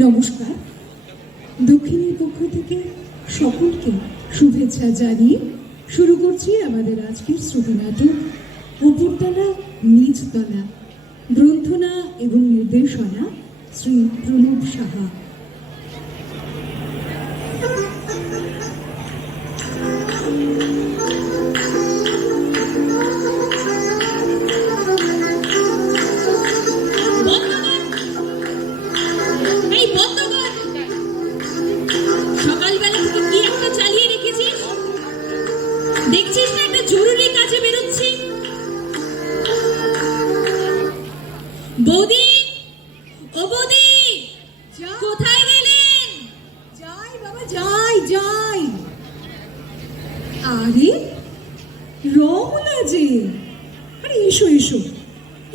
নমস্কার। দক্ষিণের পক্ষ থেকে সকলকে শুভেচ্ছা জানিয়ে শুরু করছি আমাদের আজকের শ্রুতি নাটক উপরতলা নিচতলা। গ্রন্থনা এবং নির্দেশনা শ্রী প্রণব সাহা। সকালবেলা থেকে কি একটা চালিয়ে রেখেছিস? দেখছিস না একটা জরুরি কাজে বেরোচ্ছি। বৌদি, ও বৌদি, কোথায় গেলেন? যাই বাবা, যাই যাই। আরে রমনা যে, আরে এসো এসো,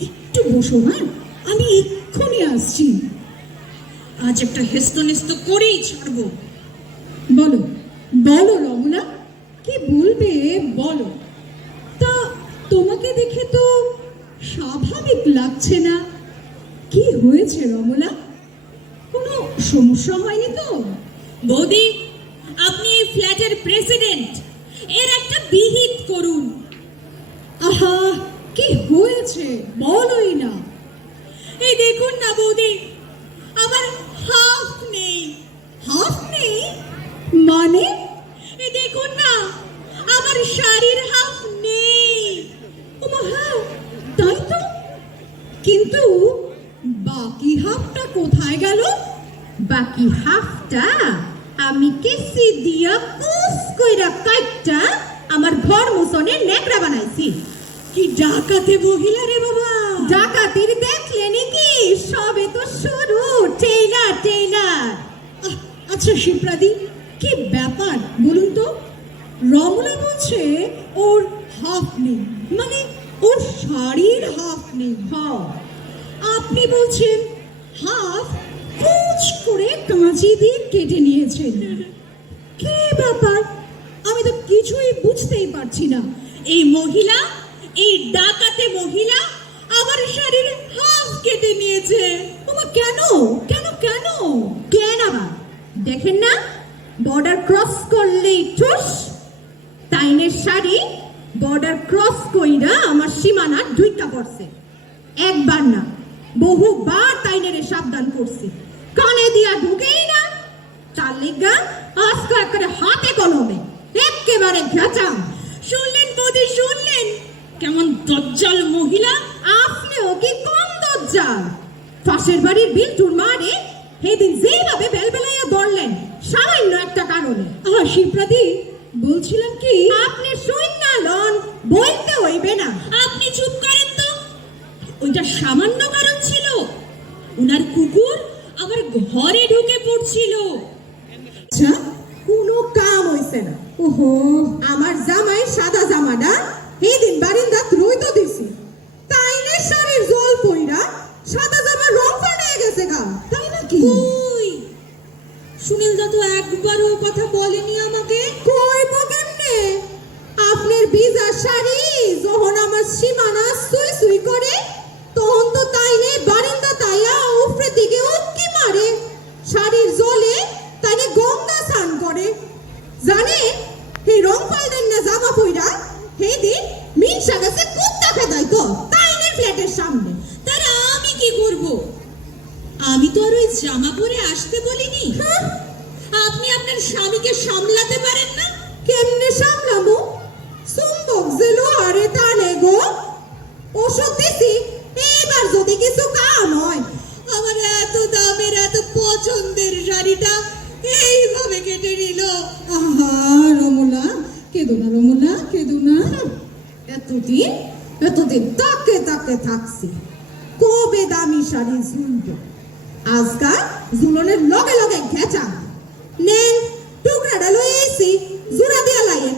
একটু বসো। হ্যাঁ, আমি এক্ষুনি আসছি। আজ একটা হেস্তনেস্ত করেই ছাড়বো। বলো বলো রমনা, কি বলবে বলো। তা তোমাকে দেখে তো স্বাভাবিক লাগছে না। কি হয়েছে রমনা? কোনো সমস্যা হয়নি তো? বৌদি, আপনি এই ফ্ল্যাটের প্রেসিডেন্ট, এর একটা বিহিত করুন। আহা, কি হয়েছে বলোই না। এই দেখুন না বৌদি, আমার হাফ নেই। হাফ নেই মানে? এই দেখুন না, আমার শাড়ির হাফ নেই। ওমা হ্যাঁ, তাই তো। কিন্তু বাকি হাফটা কোথায় গেল? বাকি হাফটা আমি কেসি দিয়া কুস কইরা কাইটটা আমার ঘর মুছনে নেকড়া বানাইছি। কি ডাকাতে মহিলা রে বাবা! ডাকাতির দেখলেনি কি? সবে তো শুরু। Taylor Taylor. আচ্ছা শিপ্রাদি, কি ব্যাপার বলুন তো? রমনা বলছে ওর হাফ নেই, মানে ওর শাড়ির হাফ নেই। আপনি বলছেন হাফ কুচ করে কাঁচি দিয়ে কেটে নিয়েছেন। কি ব্যাপার? আমি তো কিছুই বুঝতেই পারছি না। এই মহিলা, এই ডাকাতে মহিলা আমার শাড়ির হাফ কেটে নিয়েছে। ওমা, কেন কেন কেন? কেন আবার? দেখেন না, বর্ডার ক্রস করলেই ঠুস। তাইনের শাড়ি বর্ডার ক্রস কইরা আমার সীমানা ঢুইকা পড়ছে। একবার না, বহুবার তাইনের সাবধান করছি, কানে দিয়া ঢুকেই না। তার লেগা আজকে করে হাতে কলমে একেবারে ঘেঁচাম। শুনলেন বৌদি, শুনলেন কেমন দজ্জাল মহিলা? আপনিও কি কম দজ্জাল? পাশের বাড়ির বিল্টুর মারে সেদিন যেভাবে বেলবেলাইয়া ধরলেন সামান্য একটা কারণে। শিপ্রাদি, বলছিলাম কি, আপনি শূন্য লন, বলতে হইবে না। আপনি চুপ করেন তো। ওইটা সামান্য কারণ ছিল? উনার কুকুর আমার ঘরে ঢুকে পড়ছিল। আচ্ছা, কোনো কাম হইছে না। ওহো, আমার জামাই সাদা জামাটা সেদিন বারিন্দাত রইতো দিছি, তাইলে শাড়ির জল পইরা সাদা জামা রং পাল্টে গেছে গা। তাই নাকি? কই, সুনীল দা তো একবারও কথা বলেনি আমাকে। কইব কেমনে? আপনার ভিজা শাড়ি যখন আমার সীমানা সুই সুই করে, তখন তো তাইলে বারিন্দা তাইয়া উপরে দিকে উকি মারে। শাড়ির জলে তাইলে গঙ্গা স্নান করে। জানে এই রং পাল্টেন না জামা পইরা সেদিন মিনসা গেছে কুত্তা খেদাই তো তাইনের ফ্ল্যাটের সামনে। তারা আমি কি করব? আমি তো আর ওই জামা পরে আসতে বলিনি। হ্যাঁ? আপনি আপনার স্বামীকে সামলাতে পারেন না? কেমনে সামলামু? সুম্বক যে লোহারে টানে গো। ওষুধ দিছি, এবার যদি কিছু কাম হয়। আমার এত দামের এত পছন্দের শাড়িটা এইভাবে কেটে নিল। আহা রমলা, কেঁদো না রমলা, কেঁদো না। এতদিন এতদিন তাকে তাকে থাকছি, কবে দামি শাড়ি ঝুলবে। আজকাল ঝুলনের লগে লগে ঘেঁচা। নেন, টুকরাটা লই এসি, জোড়া দিয়া লাইয়েন।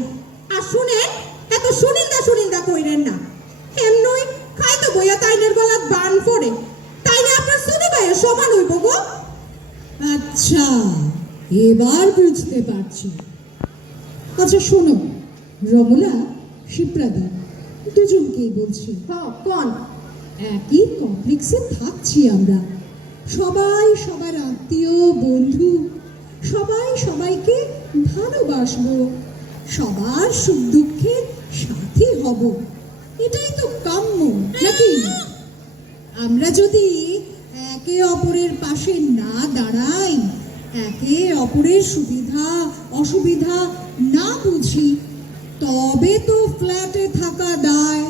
আর শুনেন, এত সুনিন্দা কইরেন না। এমনই খাইতো বইয়া তাইনের গলাত বান পড়ে, তাইলে আপনার ছোট ভাইয়ের সমান হইব গো। আচ্ছা, এবার বুঝতে পারছি। আচ্ছা শোনো রমলা, শিপ্রাদি, দুজনকেই বলছি, কোন? একই কমপ্লেক্সে থাকছি আমরা। সবাই সবার আত্মীয় বন্ধু সবাই সবাইকে ভালোবাসবো, সবার সুখ দুঃখের সাথী হব, এটাই তো কাম্য নাকি? আমরা যদি একে অপরের পাশে না দাঁড়াই, একে অপরের সুবিধা অসুবিধা না বুঝি, তবে তো ফ্ল্যাটে থাকা দায়।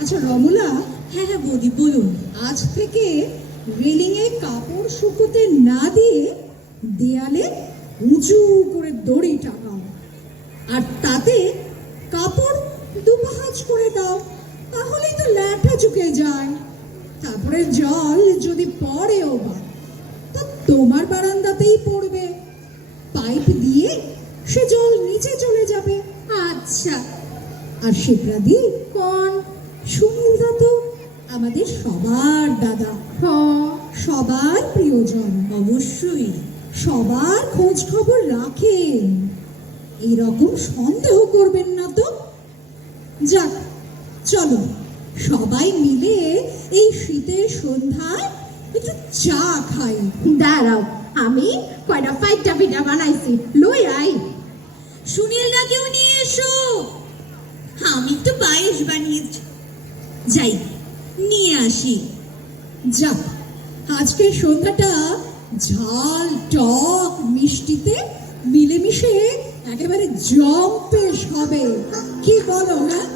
আচ্ছা রমলা, হ্যাঁ হ্যাঁ বৌদি বলুন। আজ থেকে রেলিংয়ে কাপড় শুকোতে না দিয়ে দেয়ালে উঁচু করে দড়ি টাঙাও, আর তাতে কাপড় দুভাঁজ করে দাও, তাহলেই তো ল্যাঠা চুকে যায়। তারপরে জল যদি পড়েও বা, তা তোমার বারান্দাতেই পড়বে, পাইপ দিয়ে সে জল নিচে চলে যাবে। আচ্ছা। আর শিপ্রাদি কোন সুনীলদা তো আমাদের সবার দাদা, সবার প্রিয়জন, অবশ্যই। সবার খোঁজ খবর রাখেন, এরকম সন্দেহ করবেন না তো। যাক, চলো সবাই মিলে এই শীতের সন্ধ্যায় একটু চা খাই। দাঁড়াও, আমি কয়টা ফাইটা পিঠা বানাইছি, লই আই। সুনীলদাকেও নিয়ে এসো। আমি তো পায়েস বানিয়েছি, যাই নিয়ে আসি। যাক, আজকের সন্ধ্যাটা ঝাল টক মিষ্টিতে মিলেমিশে একেবারে জম্পেশ হবে, কি বলো? হ্যাঁ